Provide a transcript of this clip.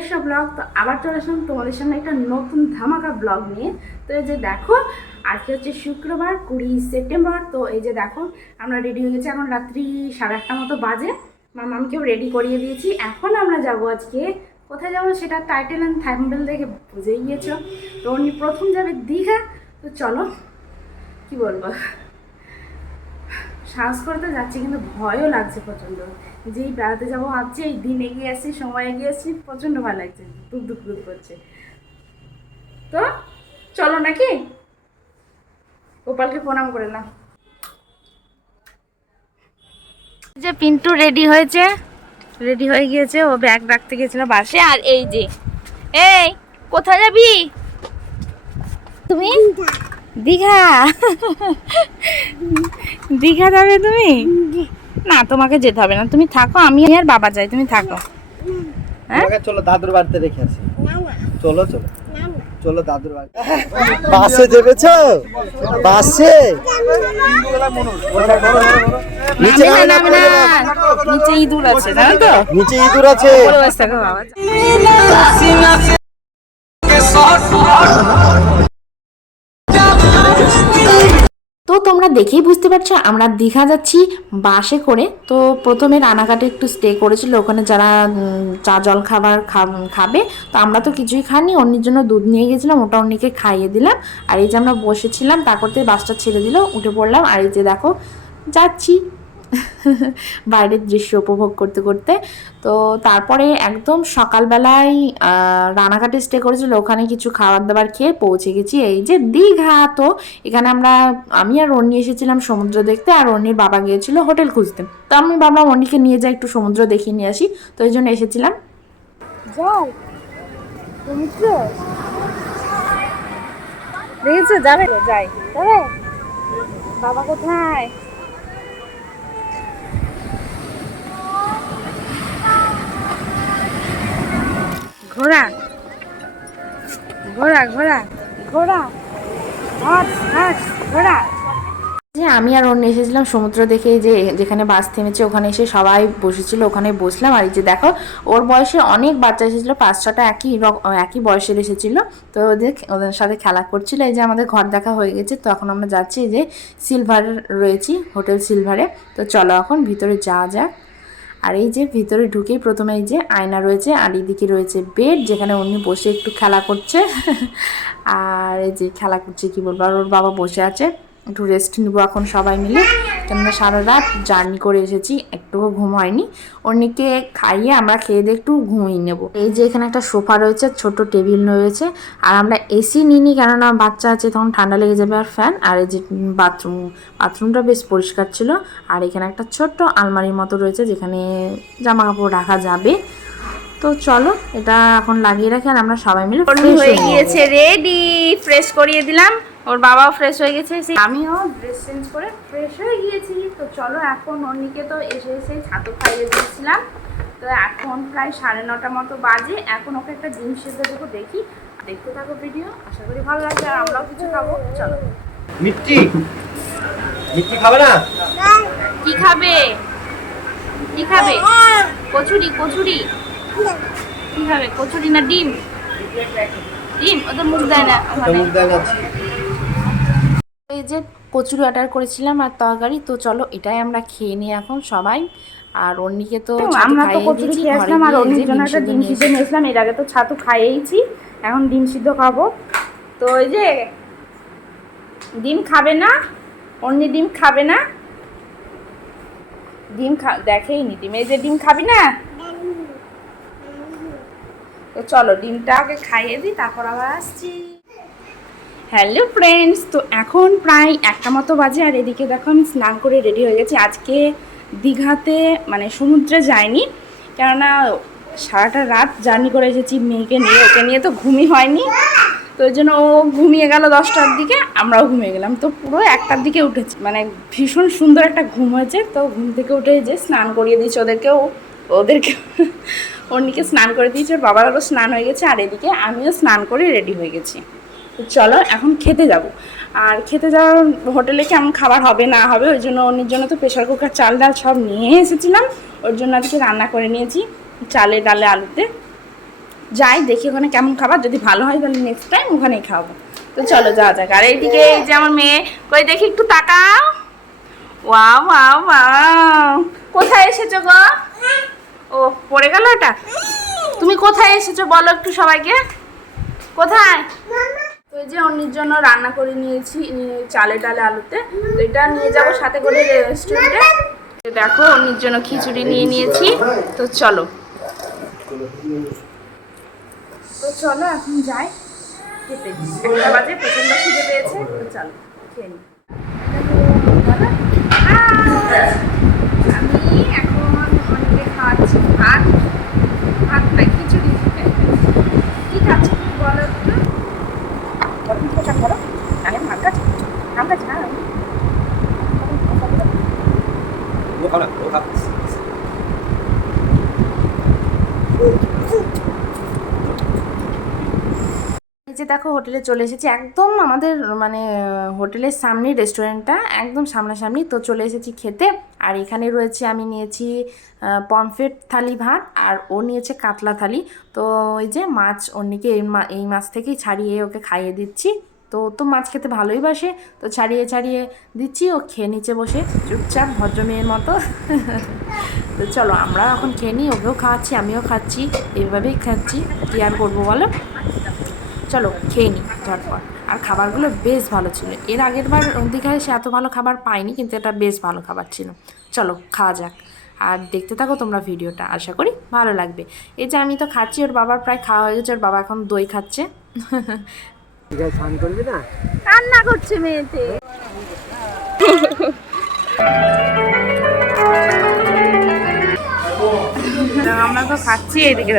Priyasha blog. তো আবার চলে আসলাম তোমাদের সামনে একটা নতুন ধামাকা ব্লগ নিয়ে। তো এই যে দেখো, আজকে হচ্ছে শুক্রবার 20 সেপ্টেম্বর। তো এই যে দেখো, আমরা রেডি হয়ে গেছি, এখন রাত্রি 8:30 মতো বাজে। মামাকেও রেডি করিয়ে দিয়েছি। এখন আমরা যাব আজকে কোথায় যাবো সেটা টাইটেল অ্যান্ড থাম্বনেল দেখে বুঝেই গিয়েছো। তো উনি প্রথম যাবে দীঘা। তো চলো, কি বলবো, সাহস করতে যাচ্ছি কিন্তু ভয়ও লাগছে প্রচণ্ড। যেই বেড়াতে যাবো ভাবছি, এই দিন এগিয়ে আসছি, সময় এগিয়ে আসছি, প্রচণ্ড ভালো লাগছে, দুঃখ দুঃখ দুঃখ করছে। তো চলো নাকি, গোপালকে প্রণাম করে না। যে পিন্টু রেডি হয়েছে, রেডি হয়ে গিয়েছে, ও ব্যাগ রাখতে গেছিল বাসে। আর এই যে, এই কোথায় যাবি তুমি? দীঘা। দীঘা যাবে তুমি? না, তোমাকে যেতে হবে না, তুমি থাকো, আমি আর বাবা যাই, তুমি থাকো। হ্যাঁ চলো দাদুর বাড়িতে রেখে আসি। চলো চলো চলো দাদুর বাড়ি। বাসে চেপেছো? বাসে নিচে নিচে ইঁদুর আছে, জানো তো? নিচে ইঁদুর আছে। তো তোমরা দেখেই বুঝতে পারছো আমরা দীঘা যাচ্ছি বাসে করে। তো প্রথমে রানাঘাটে একটু স্টে করেছিল, ওখানে যারা চা জল খাবার খাবে। তো আমরা তো কিছুই খাইনি, অন্যের জন্য দুধ নিয়ে গেছিলাম, ওটা অন্যকে খাইয়ে দিলাম। আর এই যে আমরা বসেছিলাম, তারপর থেকে বাসটা ছেড়ে দিল, উঠে পড়লাম। আর এই যে দেখো যাচ্ছি বাইরের দৃশ্য উপভোগ করতে করতে। তো তারপরে একদম সকালবেলায় রানাঘাটে স্টে করেছিল, ওখানে কিছু খাবার দাবার খেয়ে পৌঁছে গেছি এই যে দীঘা। তো এখানে আমি আর অন্যি এসেছিলাম সমুদ্র দেখতে, আর অন্যির বাবা গিয়েছিল হোটেল খুঁজতে। তো আমি ভাবলাম অন্যিকে নিয়ে যাই, একটু সমুদ্র দেখিয়ে নিয়ে আসি, তো এই জন্য এসেছিলাম। যাই সমুদ্র দেখেছো, যাবে যাই, যাবে বাবা কোথায়? ঘোড়া ঘোড়া ঘোড়া ঘোড়া ঘোড়া। যে আমি আর অন্য এসেছিলাম সমুদ্র দেখে, যে যেখানে বাস থেমেছে ওখানে এসে সবাই বসেছিল, ওখানে বসলাম। আর এই যে দেখো, ওর বয়সে অনেক বাচ্চা এসেছিলো, 5-6টা একই বয়সের এসেছিল। তো ওদের সাথে খেলা করছিল। এই যে আমাদের ঘর দেখা হয়ে গেছে। তো এখন আমরা যাচ্ছি, এই যে সিলভার রয়েছি, হোটেল সিলভারে। তো চলো এখন ভিতরে যাওয়া যাক। আর এই যে ভিতরে ঢুকেই প্রথমে এই যে আয়না রয়েছে, আর এইদিকে রয়েছে বেড, যেখানে উনি বসে একটু খেলা করছে। আর এই যে খেলা করছে, কি বলবো, আর ওর বাবা বসে আছে। একটু রেস্ট নিব এখন সবাই মিলে, কেননা সারা রাত জার্নি করে এসেছি, একটুও ঘুম হয়নি। অন্যকে খাইয়ে আমরা খেয়ে দিয়ে একটু ঘুমিয়ে নেব। এই যে এখানে একটা সোফা রয়েছে, ছোট টেবিল রয়েছে। আর আমরা এসি নিইনি, কেননা বাচ্চা আছে, তখন ঠান্ডা লেগে যাবে। আর ফ্যান, আর এই যে বাথরুমটা বেশ পরিষ্কার ছিল। আর এখানে একটা ছোট্ট আলমারির মতো রয়েছে, যেখানে জামা কাপড় রাখা যাবে। তো চলো এটা এখন লাগিয়ে রাখি, আর আমরা সবাই মিলে হয়ে গিয়েছে, রেডি, ফ্রেশ করিয়ে দিলাম। ওর বাবাও ফ্রেশ হয়ে গেছে, আমিও ড্রেস চেঞ্জ করে ফ্রেশ হয়ে গিয়েছি। তো চলো এখন অন্যকে তো এসে ছাতু খাইয়ে দিয়েছিলাম। তো এখন প্রায় 9:30 মতো বাজে। এখন ওকে একটা ডিম সেদ্ধ দেবো, দেখি, দেখতে থাকো ভিডিও, আশা করি ভালো লাগবে। আর আমরাও কিছু খাবো, চলো। মিষ্টি মিষ্টি খাবে না? কি খাবে? কি খাবে? কচুরি কচুরি কি খাবে? কচুরি না ডিম? ডিম, ওদের মুখ দেয় না ওখানে। এই যে কচুরি অর্ডার করেছিলাম আর তরকারি। তো চলো এটাই আমরা খেয়ে নিই এখন সবাই। আর অন্যকে তো আমরা তো কচুরি খেয়েছিলাম, আর অন্যের জন্য একটা ডিম সিদ্ধ নিয়েছিলাম। এর আগে তো ছাতু খাইয়েইছি, এখন ডিম সিদ্ধ খাবো। তো এই যে ডিম খাবে না, অন্য ডিম খাবে না, ডিম দেখেই নি ডিম, এই যে ডিম খাবি না? তো চলো ডিমটা আগে খাইয়ে দিই, তারপর আবার আসছি। হ্যালো ফ্রেন্ডস, তো এখন প্রায় 1টা মতো বাজে। আর এদিকে দেখো আমি স্নান করে রেডি হয়ে গেছি। আজকে দীঘাতে মানে সমুদ্রে যাইনি, কেননা সারাটা রাত জার্নি করে এসেছি মেয়েকে নিয়ে, ওকে নিয়ে তো ঘুমই হয়নি। তো ওই জন্য ও ঘুমিয়ে গেল 10টার দিকে, আমরাও ঘুমিয়ে গেলাম। তো পুরো 1টার দিকে উঠেছি, মানে ভীষণ সুন্দর একটা ঘুম হয়েছে। তো ঘুম থেকে উঠে যে স্নান করিয়ে দিয়েছি ওদেরকে অন্যকে স্নান করে দিয়েছে, ওর বাবারও স্নান হয়ে গেছে। আর এদিকে আমিও স্নান করে রেডি হয়ে গেছি। তো চলো এখন খেতে যাব। আর খেতে যাওয়ার হোটেলে কেমন খাবার হবে না হবে, ওই জন্য অন্যের জন্য তো প্রেশার কুকার, চাল ডাল সব নিয়ে এসেছিলাম। ওর জন্য আজকে রান্না করে নিয়েছি, চালে ডালে আলুতে। যাই দেখি ওখানে কেমন খাবার, যদি ভালো হয় তাহলে নেক্সট টাইম ওখানেই খাবো। তো চলো যাওয়া যাক। আর এইদিকে এই যে আমার মেয়ে, কই দেখি একটু তাকাও। ওয়াও ওয়াও ওয়াও, কোথায় এসেছো গো? ও পড়ে গেল ওটা। তুমি কোথায় এসেছো বলো একটু সবাইকে, কোথায়? তো এই যে অন্যের জন্য রান্না করে নিয়েছি চালে ডালে আলুতে, তো এটা নিয়ে যাবো সাথে করে রেস্টুরেন্টে। দেখো অন্যের জন্য খিচুড়ি নিয়ে নিয়েছি। তো চলো এখন যাই খেতে, 1টা বাজে, প্রচন্ড খিদে পেয়েছে। তো চলো খেয়ে নিই। আমি এখন অনেকে খাওয়াচ্ছি ভাত, ভাত না খিচুড়ি। কি খাচ্ছি বলো একটু? আমি ভাত খাচ্ছি, আম খাচ্ছি না। এই যে দেখো হোটেলে চলে এসেছি, একদম আমাদের মানে হোটেলের সামনেই রেস্টুরেন্টটা, একদম সামনাসামনি। তো চলে এসেছি খেতে। আর এখানে রয়েছে, আমি নিয়েছি পমফ্রেট থালি ভাত, আর ও নিয়েছে কাতলা থালি। তো ওই যে মাছ অন্যকে এই মাছ থেকেই ছাড়িয়ে ওকে খাইয়ে দিচ্ছি। তো ও তো মাছ খেতে ভালোই বাসে, তো ছাড়িয়ে ছাড়িয়ে দিচ্ছি, ও খেয়ে নিচে বসে চুপচাপ ভদ্র মেয়ের মতো। তো চলো আমরা এখন খেয়ে নিই, ওকেও খাওয়াচ্ছি আমিও খাচ্ছি, এইভাবেই খাচ্ছি, কী আর করবো বলো। চলো খেয়ে নিই ঝটপট। আর খাবারগুলো বেশ ভালো ছিল, এর আগের বার দীঘায় সে এত ভালো খাবার পাইনি, কিন্তু এটা বেশ ভালো খাবার ছিল। চলো খাওয়া যাক, আর দেখতে থাকো তোমরা ভিডিওটা, আশা করি ভালো লাগবে। এই যে আমি তো খাচ্ছি, ওর বাবার প্রায় খাওয়া হয়ে গেছে, ওর বাবা এখন দই খাচ্ছে। স্নান করবি না? কান্না করছে মেয়েতে। আমরা তো খাচ্ছি, এইদিকে